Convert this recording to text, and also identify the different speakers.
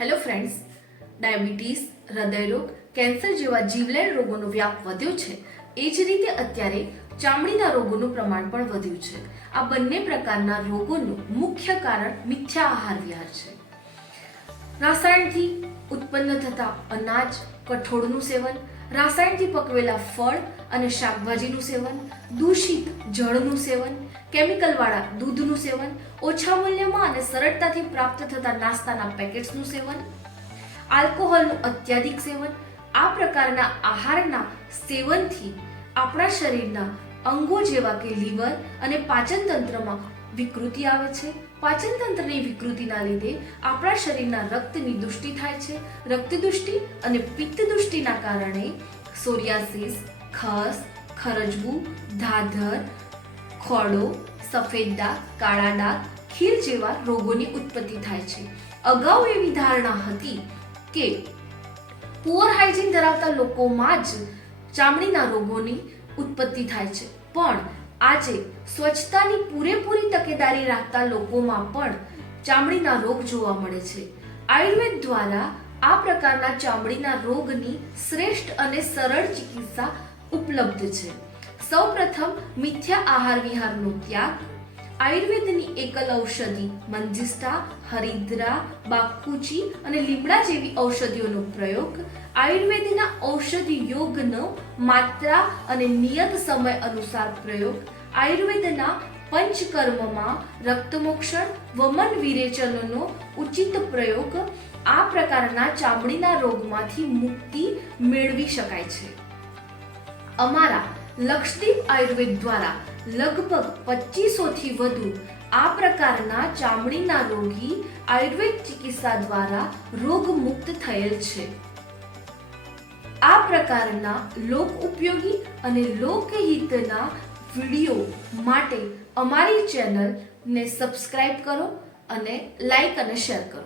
Speaker 1: Hello friends diabetes હૃદયરોગ cancer જેવા જીવલેણ રોગોનો વ્યાપ વધ્યો છે. એ જ રીતે અત્યારે ચામડીના રોગોનું પ્રમાણ પણ વધ્યું છે. આ બંને પ્રકારના રોગોનું મુખ્ય કારણ મિથ્યા આહાર વિહાર છે. રાસાયણથી ઉત્પન્ન થતા અનાજ, કઠોળનું સેવન, રાસાયણથી પકવેલા ફળ અને શાકભાજીનું સેવન, દૂષિત જળનું સેવન, કેમિકલવાળા દૂધનું સેવન, ઓછા મૂલ્યમાં અને સરળતાથી પ્રાપ્ત થતા નાસ્તાના પેકેટ્સનું સેવન, આલ્કોહોલનું અત્યાધિક સેવન, આ પ્રકારના આહારના સેવનથી આપણા શરીરના અંગો જેવા કે લીવર અને પાચન તંત્રમાં વિકૃતિ આવે છે. પાચન તંત્રની વિકૃતિના લીધે આપણા શરીરના રક્તની દુષ્ટિ થાય છે. રક્તદુષ્ટિ અને પિત્ત દુષ્ટિના કારણે સોરિયાસિસ, ખસ ખરજવું ધાધર, ખોડો, સફેદ ડાઘ, કાળા ડાઘ, ખીર જેવા રોગોની ઉત્પત્તિ થાય છે. અગાઉ એવી ધારણા હતી કે પુઅર હાઇજીન ધરાવતા લોકોમાં જ ચામડીના રોગોની ઉત્પત્તિ થાય છે. પણ આજે સ્વચ્છતાની પૂરેપૂરી તકેદારી રાખતા લોકોમાં પણ ચામડીના રોગ જોવા મળે છે. આયુર્વેદ દ્વારા આ પ્રકારના ચામડીના રોગની શ્રેષ્ઠ અને સરળ ચિકિત્સા ઉપલબ્ધ છે. સૌપ્રથમ મિથ્યા આહાર વિહારનો ત્યાગ આયુર્વેદની એકલ ઔષધિ મંજિષ્ઠા હરિદ્રા, બાકુચી અને લીમડા જેવી ઔષધિઓનો પ્રયોગ. આયુર્વેદના ઔષધિ યોગનો માત્રા અને નિયત સમય અનુસાર પ્રયોગ. આયુર્વેદના પંચકર્મમાં રક્તમોક્ષણ, વમન વિરેચનનો ઉચિત પ્રયોગ. આ પ્રકારના ચામડીના રોગમાંથી મુક્તિ મેળવી શકાય છે. અમારા લક્ષદીપ આયુર્વેદ દ્વારા લગભગ પચીસો થી વધુ આ પ્રકારના ચામડીના રોગી આયુર્વેદ ચિકિત્સા દ્વારા રોગ મુક્ત થયેલ છે. આ પ્રકારના લોક ઉપયોગી અને લોકહિતના વીડિયો માટે અમારી ચેનલને સબસ્ક્રાઇબ કરો અને લાઈક અને શેર કરો.